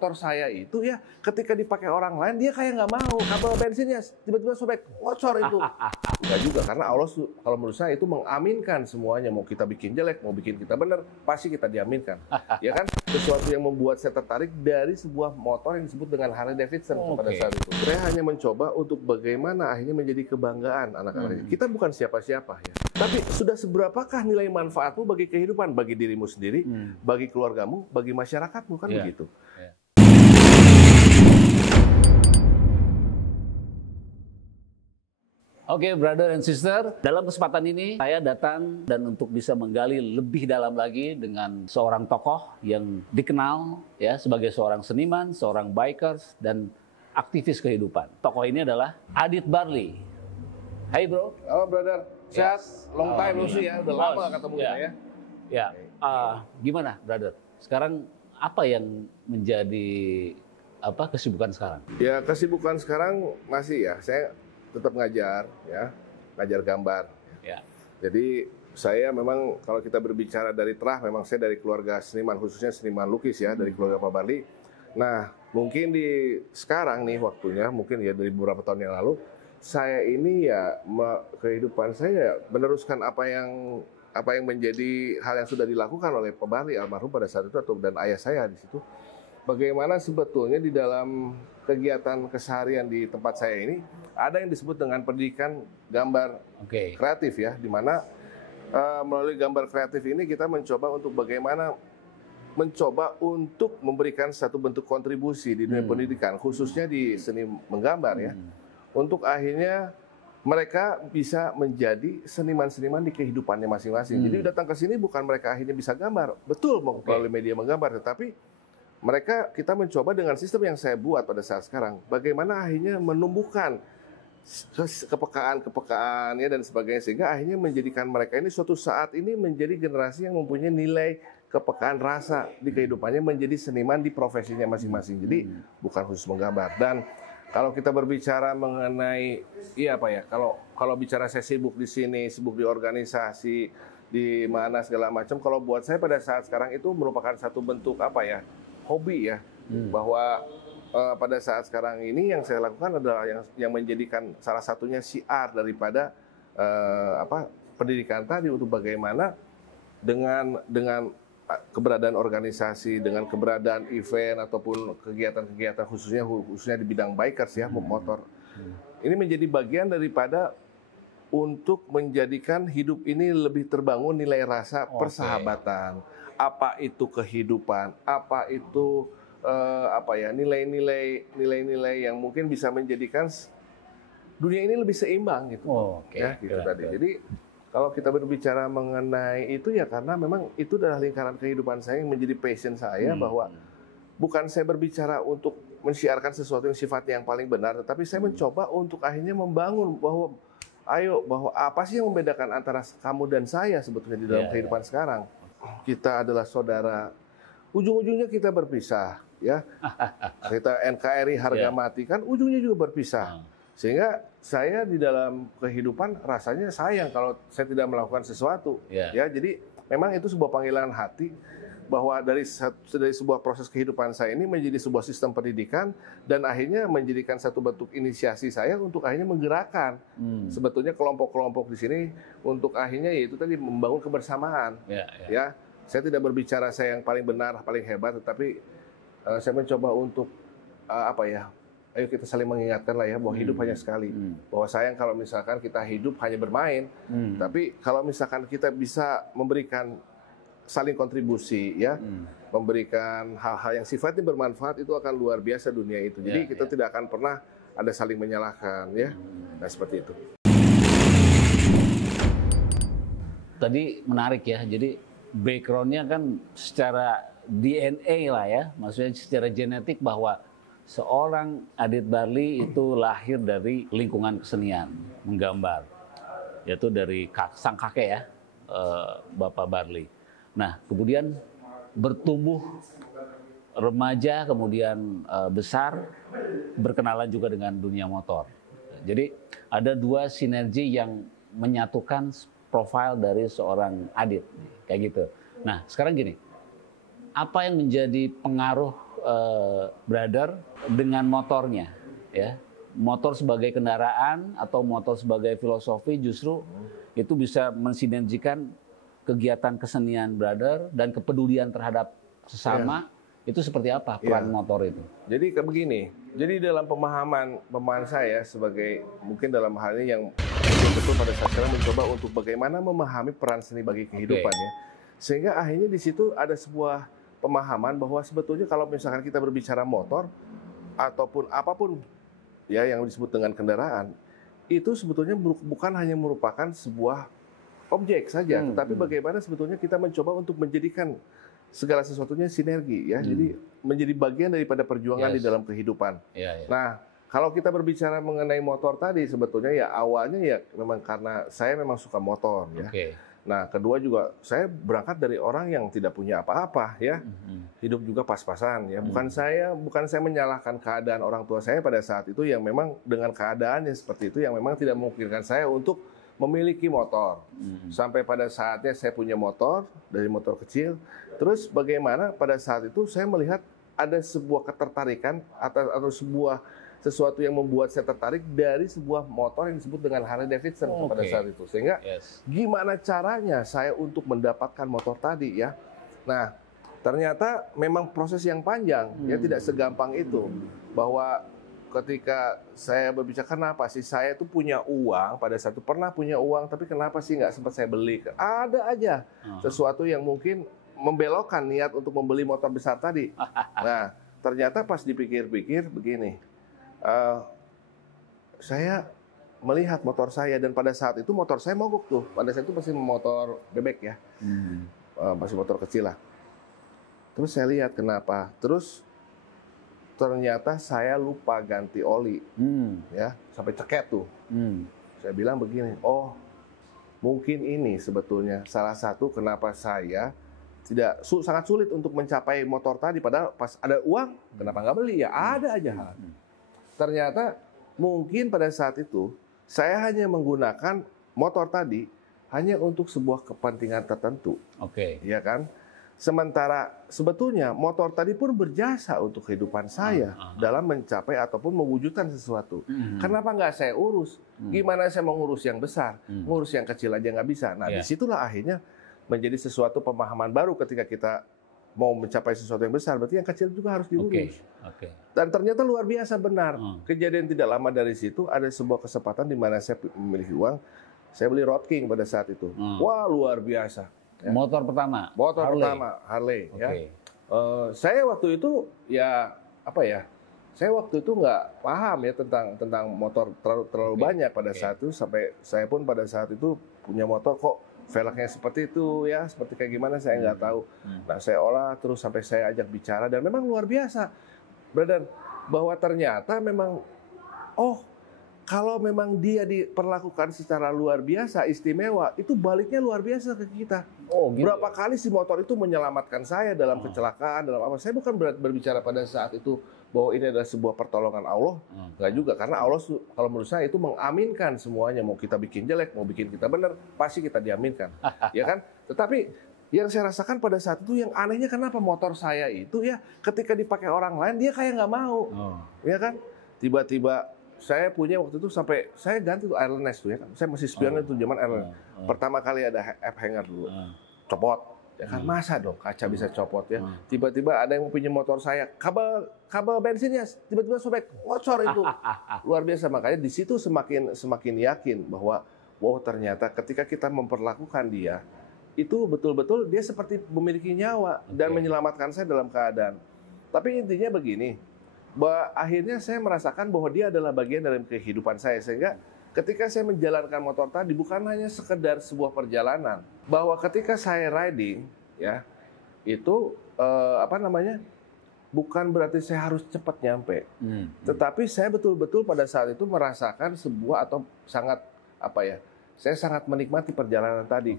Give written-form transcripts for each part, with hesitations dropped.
motor saya itu ya ketika dipakai orang lain dia kayak nggak mau, kabel bensinnya tiba-tiba sobek, ngocor itu. Enggak juga, karena Allah kalau menurut saya itu mengaminkan semuanya, mau kita bikin jelek, mau bikin kita benar, pasti kita diaminkan. Ya kan, sesuatu yang membuat saya tertarik dari sebuah motor yang disebut dengan Harley Davidson pada saat itu. Saya hanya mencoba untuk bagaimana akhirnya menjadi kebanggaan anak-anak. Kita bukan siapa-siapa ya, tapi sudah seberapakah nilai manfaatmu bagi kehidupan, bagi dirimu sendiri, bagi keluargamu, bagi masyarakatmu, kan begitu. Oke, brother and sister, dalam kesempatan ini saya datang dan untuk bisa menggali lebih dalam lagi dengan seorang tokoh yang dikenal ya sebagai seorang seniman, seorang bikers dan aktivis kehidupan. Tokoh ini adalah Adit Barli. Hai bro. Oh brother, sehat, long time no see ya, udah lama ketemu kita ya. Ya, gimana brother? Sekarang apa yang menjadi kesibukan sekarang? Ya kesibukan sekarang masih ya, saya tetap ngajar ya, ngajar gambar. Ya. Jadi saya memang kalau kita berbicara dari terah, memang saya dari keluarga seniman, khususnya seniman lukis ya, dari keluarga Pak Barli. Nah mungkin di sekarang nih waktunya, mungkin ya dari beberapa tahun yang lalu, saya ini ya kehidupan saya meneruskan apa yang menjadi hal yang sudah dilakukan oleh Pak Barli almarhum pada saat itu, dan ayah saya di situ. Bagaimana sebetulnya di dalam kegiatan keseharian di tempat saya ini ada yang disebut dengan pendidikan gambar kreatif ya, di mana melalui gambar kreatif ini kita mencoba untuk bagaimana untuk memberikan satu bentuk kontribusi di dunia pendidikan, khususnya di seni menggambar ya, untuk akhirnya mereka bisa menjadi seniman-seniman di kehidupannya masing-masing. Jadi datang ke sini bukan mereka akhirnya bisa gambar, betul melalui media menggambar, tetapi kita mencoba dengan sistem yang saya buat pada saat sekarang, bagaimana akhirnya menumbuhkan kepekaan ya dan sebagainya, sehingga akhirnya menjadikan mereka ini suatu saat ini menjadi generasi yang mempunyai nilai kepekaan rasa di kehidupannya, menjadi seniman di profesinya masing-masing. Jadi bukan khusus menggambar. Dan kalau kita berbicara mengenai kalau bicara saya sibuk di sini, sibuk di organisasi, di mana segala macam, kalau buat saya pada saat sekarang itu merupakan satu bentuk hobi ya, bahwa pada saat sekarang ini yang saya lakukan adalah yang menjadikan salah satunya syiar daripada pendidikan tadi, untuk bagaimana dengan keberadaan organisasi, dengan keberadaan event ataupun kegiatan-kegiatan khususnya di bidang bikers ya, motor. Ini menjadi bagian daripada untuk menjadikan hidup ini lebih terbangun nilai rasa persahabatan. Apa itu kehidupan, apa itu nilai-nilai yang mungkin bisa menjadikan dunia ini lebih seimbang gitu. Tadi. Jadi kalau kita berbicara mengenai itu ya karena memang itu adalah lingkaran kehidupan saya yang menjadi passion saya, bahwa bukan saya berbicara untuk mensiarkan sesuatu yang sifatnya yang paling benar, tetapi saya mencoba untuk akhirnya membangun bahwa apa sih yang membedakan antara kamu dan saya sebetulnya di dalam kehidupan sekarang. Kita adalah saudara, ujung-ujungnya kita berpisah ya. Kita NKRI harga mati kan ujungnya juga berpisah. Sehingga saya di dalam kehidupan rasanya sayang kalau saya tidak melakukan sesuatu ya. Jadi memang itu sebuah panggilan hati, bahwa dari sebuah proses kehidupan saya ini menjadi sebuah sistem pendidikan, dan akhirnya menjadikan satu bentuk inisiasi saya untuk akhirnya menggerakkan sebetulnya kelompok-kelompok di sini untuk akhirnya yaitu tadi membangun kebersamaan. Ya, saya tidak berbicara saya yang paling benar, paling hebat, tetapi saya mencoba untuk ayo kita saling mengingatkan lah ya, bahwa hidup hanya sekali. Bahwa sayang kalau misalkan kita hidup hanya bermain, tapi kalau misalkan kita bisa memberikan saling kontribusi ya, memberikan hal-hal yang sifatnya bermanfaat, itu akan luar biasa dunia itu. Jadi kita tidak akan pernah ada saling menyalahkan ya. Nah seperti itu. Tadi menarik ya, jadi backgroundnya kan secara DNA lah ya, maksudnya secara genetik, bahwa seorang Adit Barli itu lahir dari lingkungan kesenian, menggambar, yaitu dari sang kakek ya, Bapak Barli. Nah, kemudian bertumbuh remaja, kemudian besar, berkenalan juga dengan dunia motor. Jadi ada dua sinergi yang menyatukan profil dari seorang Adit, kayak gitu. Nah, sekarang gini, apa yang menjadi pengaruh brother dengan motornya, ya. Motor sebagai kendaraan atau motor sebagai filosofi justru itu bisa mensinergikan kegiatan kesenian brother dan kepedulian terhadap sesama. Itu seperti apa peran motor itu? Jadi kayak begini. Jadi dalam pemahaman saya sebagai mungkin dalam hal ini yang betul pada saat sekarang mencoba untuk bagaimana memahami peran seni bagi kehidupan ya. Sehingga akhirnya di situ ada sebuah pemahaman bahwa sebetulnya kalau misalkan kita berbicara motor ataupun apapun ya yang disebut dengan kendaraan, itu sebetulnya bukan hanya merupakan sebuah objek saja, tetapi bagaimana sebetulnya kita mencoba untuk menjadikan segala sesuatunya sinergi ya. Jadi menjadi bagian daripada perjuangan di dalam kehidupan. Nah, kalau kita berbicara mengenai motor tadi sebetulnya ya awalnya ya memang karena saya memang suka motor ya. Nah, kedua juga saya berangkat dari orang yang tidak punya apa-apa ya. Hidup juga pas-pasan ya. Bukan saya menyalahkan keadaan orang tua saya pada saat itu yang memang dengan keadaan yang seperti itu yang memang tidak memungkinkan saya untuk memiliki motor. Sampai pada saatnya saya punya motor, dari motor kecil. Terus bagaimana pada saat itu saya melihat ada sebuah ketertarikan atau sesuatu yang membuat saya tertarik dari sebuah motor yang disebut dengan Harley Davidson pada saat itu. Sehingga gimana caranya saya untuk mendapatkan motor tadi ya. Nah, ternyata memang proses yang panjang, ya tidak segampang itu. Bahwa ketika saya berbicara kenapa sih saya tuh punya uang, pada saat itu pernah punya uang, tapi kenapa sih nggak sempat saya beli? Ada aja sesuatu yang mungkin membelokkan niat untuk membeli motor besar tadi. Nah, ternyata pas dipikir-pikir begini, saya melihat motor saya dan pada saat itu motor saya mogok tuh. Pada saat itu masih motor bebek ya, masih motor kecil lah. Terus saya lihat kenapa. Terus ternyata saya lupa ganti oli, ya sampai ceket tuh. Saya bilang begini, oh mungkin ini sebetulnya salah satu kenapa saya sangat sulit untuk mencapai motor tadi. Padahal pas ada uang, kenapa nggak beli ya? Ada aja hal. Ternyata mungkin pada saat itu saya hanya menggunakan motor tadi hanya untuk sebuah kepentingan tertentu, ya kan? Sementara sebetulnya motor tadi pun berjasa untuk kehidupan saya dalam mencapai ataupun mewujudkan sesuatu. Kenapa nggak saya urus? Gimana saya mau ngurus yang besar? Ngurus yang kecil aja nggak bisa. Nah, disitulah akhirnya menjadi sesuatu pemahaman baru ketika kita mau mencapai sesuatu yang besar. Berarti yang kecil juga harus diurus. Dan ternyata luar biasa benar. Kejadian tidak lama dari situ ada sebuah kesempatan di mana saya memiliki uang. Saya beli Road King pada saat itu. Wah, luar biasa. Ya. Motor pertama Harley ya. Saya waktu itu ya apa ya? Saya waktu itu nggak paham ya tentang motor terlalu banyak pada saat itu, sampai saya pun pada saat itu punya motor kok velgnya seperti itu ya, seperti kayak gimana saya nggak tahu. Nah, saya olah terus sampai saya ajak bicara dan memang luar biasa, brother, bahwa ternyata memang kalau memang dia diperlakukan secara luar biasa, istimewa, itu baliknya luar biasa ke kita. Gitu. Berapa kali si motor itu menyelamatkan saya dalam kecelakaan, dalam apa. Saya bukan berbicara pada saat itu bahwa ini adalah sebuah pertolongan Allah. Enggak juga, karena Allah kalau menurut saya itu mengaminkan semuanya. Mau kita bikin jelek, mau bikin kita benar, pasti kita diaminkan. Ya kan? Tetapi yang saya rasakan pada saat itu yang anehnya kenapa motor saya itu ya ketika dipakai orang lain, dia kayak nggak mau. Ya kan? Tiba-tiba saya punya waktu itu sampai saya ganti tuh airless tuh ya kan. Saya masih spion itu zaman airless. Pertama kali ada F-hanger dulu. Copot. Ya kan masa dong kaca bisa copot ya. Tiba-tiba ada yang mau pinjam motor saya, kabel bensinnya tiba-tiba sobek, ngocor itu. Luar biasa, makanya di situ semakin yakin bahwa ternyata ketika kita memperlakukan dia itu betul-betul dia seperti memiliki nyawa dan menyelamatkan saya dalam keadaan. Tapi intinya begini, bahwa akhirnya saya merasakan bahwa dia adalah bagian dari kehidupan saya, sehingga ketika saya menjalankan motor tadi bukan hanya sekedar sebuah perjalanan, bahwa ketika saya riding ya itu bukan berarti saya harus cepat nyampe, tetapi saya betul-betul pada saat itu merasakan sebuah atau saya sangat menikmati perjalanan tadi.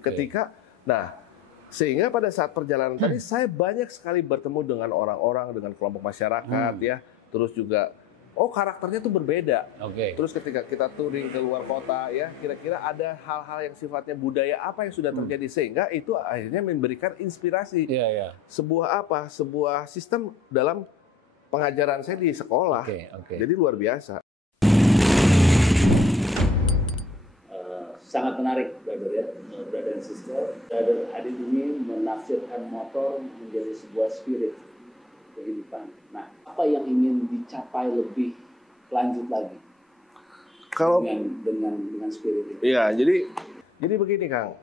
Sehingga pada saat perjalanan tadi saya banyak sekali bertemu dengan orang-orang, dengan kelompok masyarakat ya. Terus juga karakternya tuh berbeda. Terus ketika kita touring ke luar kota ya, kira-kira ada hal-hal yang sifatnya budaya apa yang sudah terjadi, sehingga itu akhirnya memberikan inspirasi. Sebuah sistem dalam pengajaran saya di sekolah. Jadi luar biasa. Sangat menarik, brother ya, brother and sister. Brother Adit ini menafsirkan motor menjadi sebuah spirit kehidupan. Nah, apa yang ingin dicapai lebih lanjut lagi kalau dengan spirit itu? Iya, jadi begini Kang.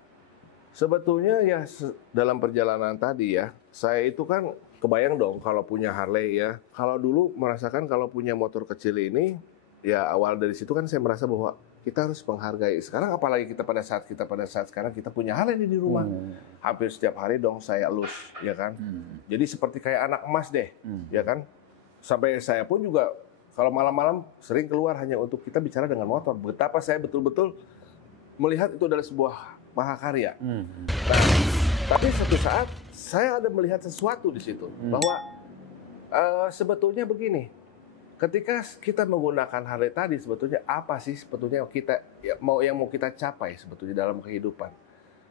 Sebetulnya ya dalam perjalanan tadi ya, saya itu kan kebayang dong kalau punya Harley ya. Kalau dulu merasakan kalau punya motor kecil ini, ya awal dari situ kan saya merasa bahwa kita harus menghargai. Sekarang apalagi kita pada saat sekarang kita punya Harley di rumah. Hampir setiap hari dong saya elus, ya kan. Jadi seperti kayak anak emas deh, ya kan. Sampai saya pun juga kalau malam-malam sering keluar hanya untuk kita bicara dengan motor. Betapa saya betul-betul melihat itu adalah sebuah mahakarya. Nah, tapi suatu saat saya ada melihat sesuatu di situ bahwa sebetulnya begini. Ketika kita menggunakan Harley tadi, sebetulnya apa sih sebetulnya yang mau kita capai sebetulnya dalam kehidupan?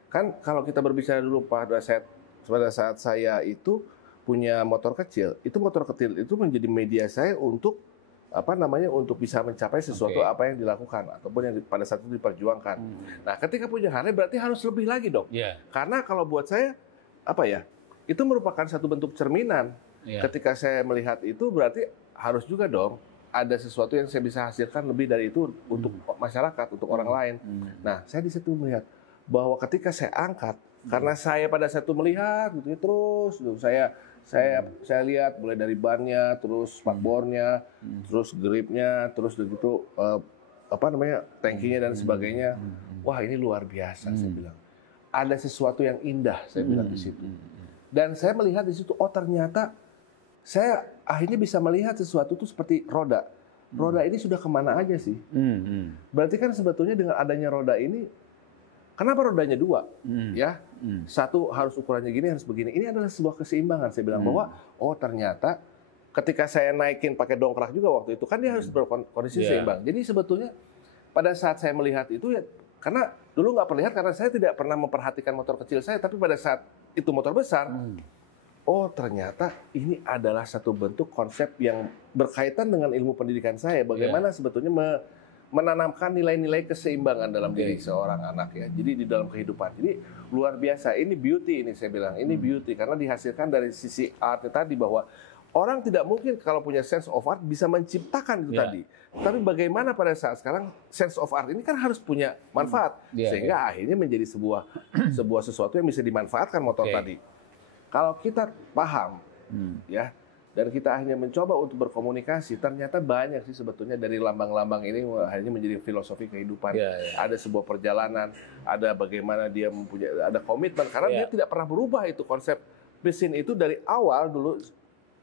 Kan kalau kita berbicara dulu pada saat saya itu punya motor kecil itu menjadi media saya untuk untuk bisa mencapai sesuatu apa yang dilakukan ataupun yang pada saat itu diperjuangkan. Nah, ketika punya Harley berarti harus lebih lagi dong. Karena kalau buat saya itu merupakan satu bentuk cerminan. Ketika saya melihat itu berarti harus juga dong ada sesuatu yang saya bisa hasilkan lebih dari itu untuk masyarakat, untuk orang lain. Nah, saya di situ melihat bahwa ketika saya angkat, karena saya pada saat itu melihat gitu ya, terus saya lihat mulai dari bannya, terus spakbornya, terus gripnya, terus begitu tankinya dan sebagainya. Wah, ini luar biasa saya bilang. Ada sesuatu yang indah saya bilang di situ. Dan saya melihat di situ, oh ternyata saya akhirnya bisa melihat sesuatu itu seperti roda. Roda ini sudah kemana aja sih? Berarti kan sebetulnya dengan adanya roda ini, kenapa rodanya dua? Ya, satu harus ukurannya gini, harus begini. Ini adalah sebuah keseimbangan. Saya bilang bahwa, oh ternyata ketika saya naikin pakai dongkrak juga waktu itu, kan dia harus berkondisi seimbang. Jadi sebetulnya pada saat saya melihat itu ya, karena dulu nggak perlihat karena saya tidak pernah memperhatikan motor kecil saya, tapi pada saat itu motor besar, oh ternyata ini adalah satu bentuk konsep yang berkaitan dengan ilmu pendidikan saya. Bagaimana sebetulnya menanamkan nilai-nilai keseimbangan dalam diri seorang anak ya. Jadi di dalam kehidupan. Jadi luar biasa. Ini beauty ini saya bilang. Ini beauty karena dihasilkan dari sisi art tadi bahwa orang tidak mungkin kalau punya sense of art bisa menciptakan itu tadi. Tapi bagaimana pada saat sekarang sense of art ini kan harus punya manfaat sehingga akhirnya menjadi sebuah sesuatu yang bisa dimanfaatkan motor tadi. Kalau kita paham, ya, dan kita hanya mencoba untuk berkomunikasi, ternyata banyak sih sebetulnya dari lambang-lambang ini akhirnya menjadi filosofi kehidupan. Ada sebuah perjalanan, ada bagaimana dia ada komitmen, karena dia tidak pernah berubah itu konsep mesin itu dari awal dulu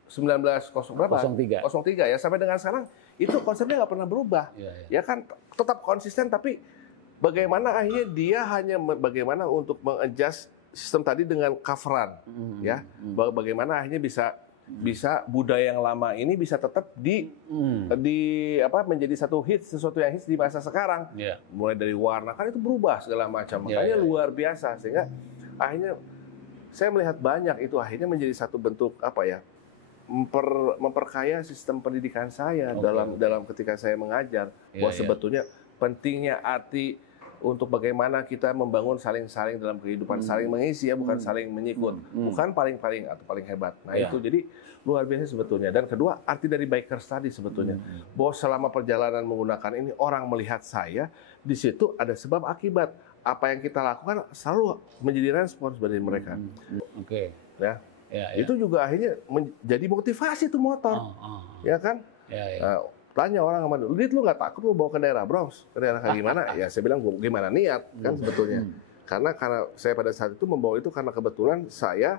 03 ya sampai dengan sekarang itu konsepnya nggak pernah berubah. Ya kan tetap konsisten, tapi bagaimana akhirnya dia hanya bagaimana untuk mengadjust sistem tadi dengan coveran, ya, bagaimana akhirnya bisa budaya yang lama ini bisa tetap menjadi sesuatu yang hits di masa sekarang, mulai dari warna kan itu berubah segala macam, makanya luar biasa sehingga akhirnya saya melihat banyak itu akhirnya menjadi satu bentuk memperkaya sistem pendidikan saya dalam ketika saya mengajar, bahwa sebetulnya pentingnya arti untuk bagaimana kita membangun saling-saling dalam kehidupan, saling mengisi ya, bukan saling menyikut, bukan paling-paling atau paling hebat. Nah itu jadi luar biasa sebetulnya. Dan kedua, arti dari bikers tadi sebetulnya, bahwa selama perjalanan menggunakan ini orang melihat saya, di situ ada sebab akibat. Apa yang kita lakukan selalu menjadi respons dari mereka. Itu juga akhirnya menjadi motivasi tuh motor, ya kan? Nah, tanya orang sama dia, lu nggak takut lu bawa ke daerah Bronx? Ke daerah kayak gimana? Ya saya bilang, gimana niat kan sebetulnya. Karena saya pada saat itu membawa itu karena kebetulan saya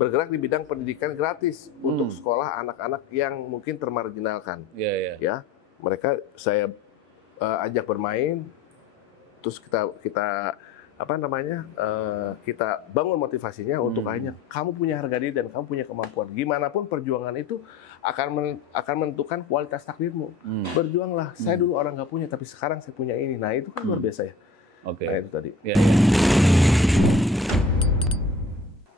bergerak di bidang pendidikan gratis untuk sekolah anak-anak yang mungkin termarginalkan. Ya, mereka saya ajak bermain, terus kita kita bangun motivasinya untuk akhirnya kamu punya harga diri dan kamu punya kemampuan. Gimana pun perjuangan itu akan menentukan kualitas takdirmu. Berjuanglah. Saya dulu orang nggak punya, tapi sekarang saya punya ini. Nah itu kan luar biasa ya. Nah itu tadi.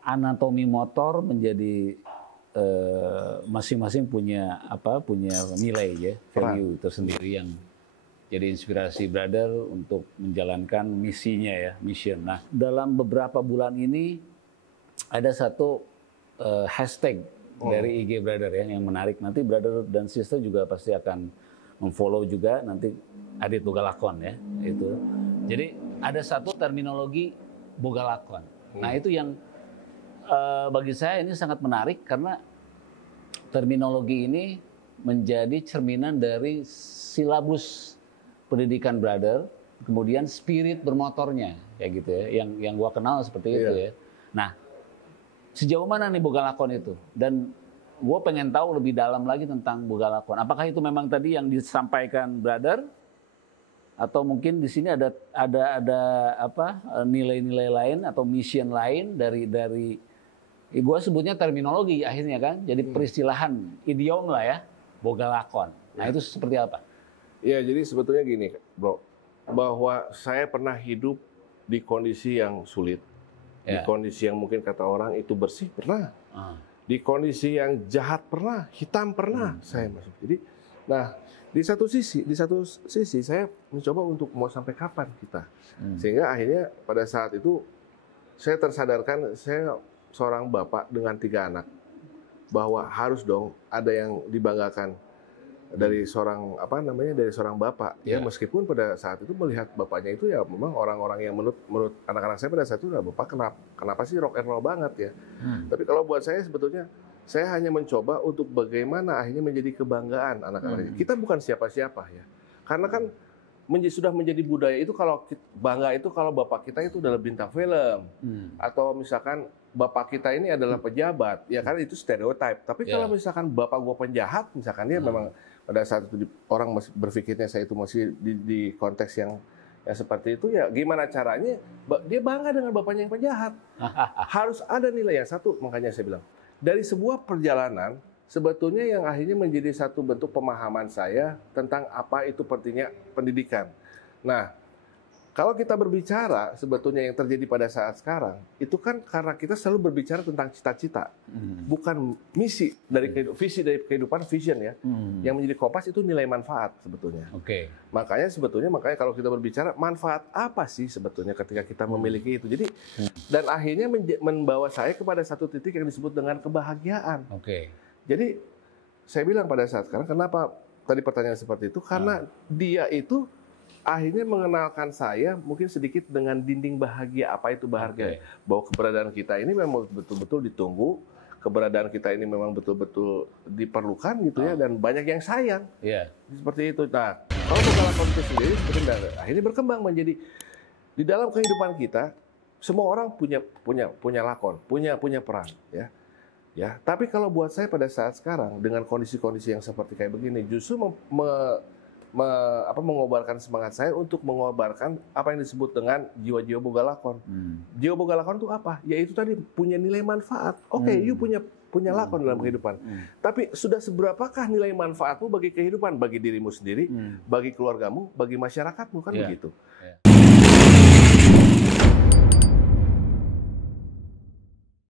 Anatomi motor menjadi masing-masing punya nilai ya, value tersendiri yang jadi inspirasi brother untuk menjalankan misinya ya, mission. Nah, dalam beberapa bulan ini ada satu hashtag dari IG brother ya yang menarik. Nanti brother dan sister juga pasti akan memfollow juga nanti Adit Bogalakon ya itu. Jadi ada satu terminologi Bogalakon. Nah, itu yang bagi saya ini sangat menarik karena terminologi ini menjadi cerminan dari silabus pendidikan brother, kemudian spirit bermotornya, kayak gitu ya, yang gua kenal seperti itu ya. Nah, sejauh mana nih Bogalakon itu? Dan gua pengen tahu lebih dalam lagi tentang Bogalakon. Apakah itu memang tadi yang disampaikan brother? Atau mungkin di sini ada nilai-nilai lain atau mission lain dari gue sebutnya terminologi akhirnya kan, jadi peristilahan, idiom lah ya, Bogalakon. Nah itu seperti apa? Ya jadi sebetulnya gini bro, bahwa saya pernah hidup di kondisi yang sulit, di kondisi yang mungkin kata orang itu bersih pernah, di kondisi yang jahat pernah, hitam pernah saya masuk. Jadi, nah di satu sisi saya mencoba untuk mau sampai kapan kita, sehingga akhirnya pada saat itu saya tersadarkan saya seorang bapak dengan 3 anak bahwa harus dong ada yang dibanggakan dari seorang dari seorang bapak ya, meskipun pada saat itu melihat bapaknya itu ya memang orang-orang yang menurut anak-anak saya pada saat itu bapak kenapa sih rock and roll banget ya. Tapi kalau buat saya sebetulnya saya hanya mencoba untuk bagaimana akhirnya menjadi kebanggaan anak-anak. Kita bukan siapa-siapa ya, karena kan sudah menjadi budaya itu kalau bangga itu kalau bapak kita itu adalah bintang film atau misalkan bapak kita ini adalah pejabat ya kan itu stereotip. Tapi kalau misalkan bapak gua penjahat misalkan dia memang pada saat itu orang masih berpikirnya saya itu masih di konteks yang seperti itu ya gimana caranya dia bangga dengan bapaknya yang penjahat. Harus ada nilai yang satu, makanya saya bilang dari sebuah perjalanan sebetulnya yang akhirnya menjadi satu bentuk pemahaman saya tentang apa itu pentingnya pendidikan. Nah, kalau kita berbicara sebetulnya yang terjadi pada saat sekarang, itu kan karena kita selalu berbicara tentang cita-cita, bukan misi dari visi dari kehidupan, vision ya. Yang menjadi kompas itu nilai manfaat sebetulnya. Makanya kalau kita berbicara manfaat apa sih sebetulnya ketika kita memiliki itu. Jadi dan akhirnya membawa saya kepada satu titik yang disebut dengan kebahagiaan. Jadi saya bilang pada saat sekarang kenapa tadi pertanyaan seperti itu karena dia itu akhirnya mengenalkan saya mungkin sedikit dengan dinding bahagia. Apa itu bahagia? Bahwa keberadaan kita ini memang betul-betul ditunggu, keberadaan kita ini memang betul-betul diperlukan gitu ya, dan banyak yang sayang. Seperti itu. Nah, kalau Bogalakon itu sendiri sebenarnya akhirnya berkembang menjadi di dalam kehidupan kita semua orang punya lakon, punya peran ya. Ya, tapi kalau buat saya pada saat sekarang dengan kondisi-kondisi yang seperti kayak begini justru mengobarkan semangat saya untuk mengobarkan apa yang disebut dengan jiwa-jiwa Bogalakon. Jiwa Bogalakon itu apa? Yaitu tadi punya nilai manfaat. You punya lakon dalam kehidupan. Tapi sudah seberapakah nilai manfaatmu bagi kehidupan, bagi dirimu sendiri, bagi keluargamu, bagi masyarakatmu kan begitu.